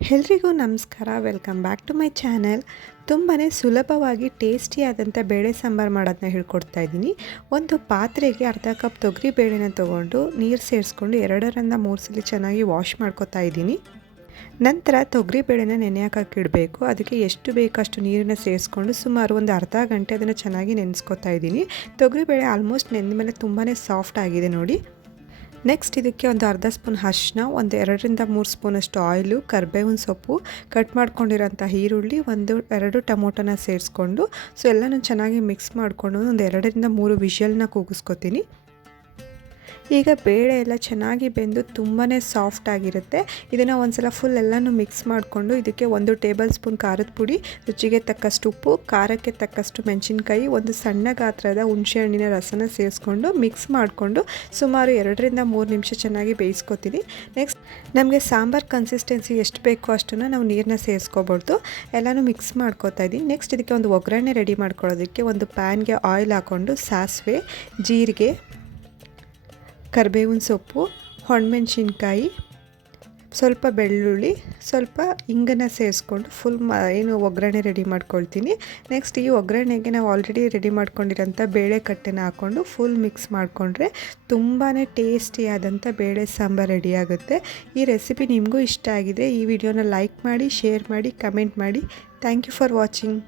ಎಲ್ರಿಗೂ ನಮಸ್ಕಾರ. Welcome back to my channel. ತುಂಬಾ ಸುಲಭವಾಗಿ ಟೇಸ್ಟಿಯಾದಂಥ ಬೇಳೆ ಸಾಂಬಾರು ಮಾಡೋದನ್ನ ಹೇಳ್ಕೊಡ್ತಾ ಇದ್ದೀನಿ. ಒಂದು ಪಾತ್ರೆಗೆ ಅರ್ಧ ಕಪ್ ತೊಗರಿ ಬೇಳೆನ ತೊಗೊಂಡು ನೀರು ಸೇರಿಸ್ಕೊಂಡು ಎರಡರಿಂದ ಮೂರು ಸಲ ಚೆನ್ನಾಗಿ ವಾಶ್ ಮಾಡ್ಕೊತಾ ಇದ್ದೀನಿ. ನಂತರ ತೊಗರಿ ಬೇಳೆನ ನೆನೆ ಇಡಬೇಕು. ಅದಕ್ಕೆ ಎಷ್ಟು ಬೇಕಷ್ಟು ನೀರನ್ನ ಸೇರಿಸ್ಕೊಂಡು ಸುಮಾರು ಒಂದು ಅರ್ಧ ಗಂಟೆ ಅದನ್ನು ಚೆನ್ನಾಗಿ ನೆನೆಸ್ಕೊತಾ ಇದ್ದೀನಿ. ತೊಗರಿಬೇಳೆ ಆಲ್ಮೋಸ್ಟ್ ನೆಂದ ಮೇಲೆ ತುಂಬಾ ಸಾಫ್ಟ್ ಆಗಿದೆ ನೋಡಿ. ನೆಕ್ಸ್ಟ್ ಇದಕ್ಕೆ ಒಂದು ಅರ್ಧ ಸ್ಪೂನ್ ಅರಿಶಿನ ಒಂದು ಎರಡರಿಂದ ಮೂರು ಸ್ಪೂನಷ್ಟು ಆಯಿಲು ಕರ್ಬೇವಿನ ಸೊಪ್ಪು ಕಟ್ ಮಾಡ್ಕೊಂಡಿರೋಂಥ ಈರುಳ್ಳಿ, ಒಂದು, ಎರಡು ಟೊಮೊಟೊನ ಸೇರಿಸ್ಕೊಂಡು ಸೊ ಎಲ್ಲನೂ ಚೆನ್ನಾಗಿ ಮಿಕ್ಸ್ ಮಾಡಿಕೊಂಡು ಒಂದು ಎರಡರಿಂದ ಮೂರು ವಿಷಲ್ನ ಕೂಗಿಸ್ಕೊತೀನಿ. ಈಗ ಬೇಳೆ ಎಲ್ಲ ಚೆನ್ನಾಗಿ ಬೆಂದು ತುಂಬಾ ಸಾಫ್ಟ್ ಆಗಿರುತ್ತೆ. ಇದನ್ನು ಒಂದ್ಸಲ ಫುಲ್ ಎಲ್ಲನೂ ಮಿಕ್ಸ್ ಮಾಡಿಕೊಂಡು ಇದಕ್ಕೆ ಒಂದು ಟೇಬಲ್ ಸ್ಪೂನ್ ಖಾರದ ಪುಡಿ, ರುಚಿಗೆ ತಕ್ಕಷ್ಟು ಉಪ್ಪು, ಖಾರಕ್ಕೆ ತಕ್ಕಷ್ಟು ಮೆಣಸಿನ್ಕಾಯಿ, ಒಂದು ಸಣ್ಣ ಗಾತ್ರದ ಹುಣಸೆಹಣ್ಣಿನ ರಸನ ಸೇರಿಸ್ಕೊಂಡು ಮಿಕ್ಸ್ ಮಾಡಿಕೊಂಡು ಸುಮಾರು ಎರಡರಿಂದ ಮೂರು ನಿಮಿಷ ಚೆನ್ನಾಗಿ ಬೇಯಿಸ್ಕೊತೀನಿ. ನೆಕ್ಸ್ಟ್ ನಮಗೆ ಸಾಂಬಾರು ಕನ್ಸಿಸ್ಟೆನ್ಸಿ ಎಷ್ಟು ಬೇಕೋ ಅಷ್ಟನ್ನು ನಾವು ನೀರನ್ನ ಸೇರಿಸ್ಕೋಬಾರ್ದು. ಎಲ್ಲನೂ ಮಿಕ್ಸ್ ಮಾಡ್ಕೋತಾ ಇದ್ದೀನಿ. ನೆಕ್ಸ್ಟ್ ಇದಕ್ಕೆ ಒಂದು ಒಗ್ಗರಣೆ ರೆಡಿ ಮಾಡ್ಕೊಳ್ಳೋದಕ್ಕೆ ಒಂದು ಪ್ಯಾನ್ಗೆ ಆಯಿಲ್ ಹಾಕ್ಕೊಂಡು ಸಾಸಿವೆ, ಜೀರಿಗೆ ಕರಿಬೇವಿನ ಸೊಪ್ಪು, ಹೊಣಮೆಣ್ಸಿನ್ಕಾಯಿ, ಸ್ವಲ್ಪ ಬೆಳ್ಳುಳ್ಳಿ, ಸ್ವಲ್ಪ ಇಂಗನ್ನು ಸೇರಿಸ್ಕೊಂಡು ಫುಲ್ ಮ ಏನು ಒಗ್ಗರಣೆ ರೆಡಿ ಮಾಡ್ಕೊಳ್ತೀನಿ. ನೆಕ್ಸ್ಟ್ ಈ ಒಗ್ಗರಣೆಗೆ ನಾವು ಆಲ್ರೆಡಿ ರೆಡಿ ಮಾಡ್ಕೊಂಡಿರೋಂಥ ಬೇಳೆ ಕಟ್ಟೆನ ಹಾಕ್ಕೊಂಡು ಫುಲ್ ಮಿಕ್ಸ್ ಮಾಡಿಕೊಂಡ್ರೆ ತುಂಬಾ ಟೇಸ್ಟಿಯಾದಂಥ ಬೇಳೆ ಸಾಂಬಾರು ರೆಡಿ ಆಗುತ್ತೆ. ಈ ರೆಸಿಪಿ ನಿಮಗೂ ಇಷ್ಟ ಆಗಿದೆ ಈ ವಿಡಿಯೋನ ಲೈಕ್ ಮಾಡಿ ಶೇರ್ ಮಾಡಿ ಕಮೆಂಟ್ ಮಾಡಿ. Thank you for watching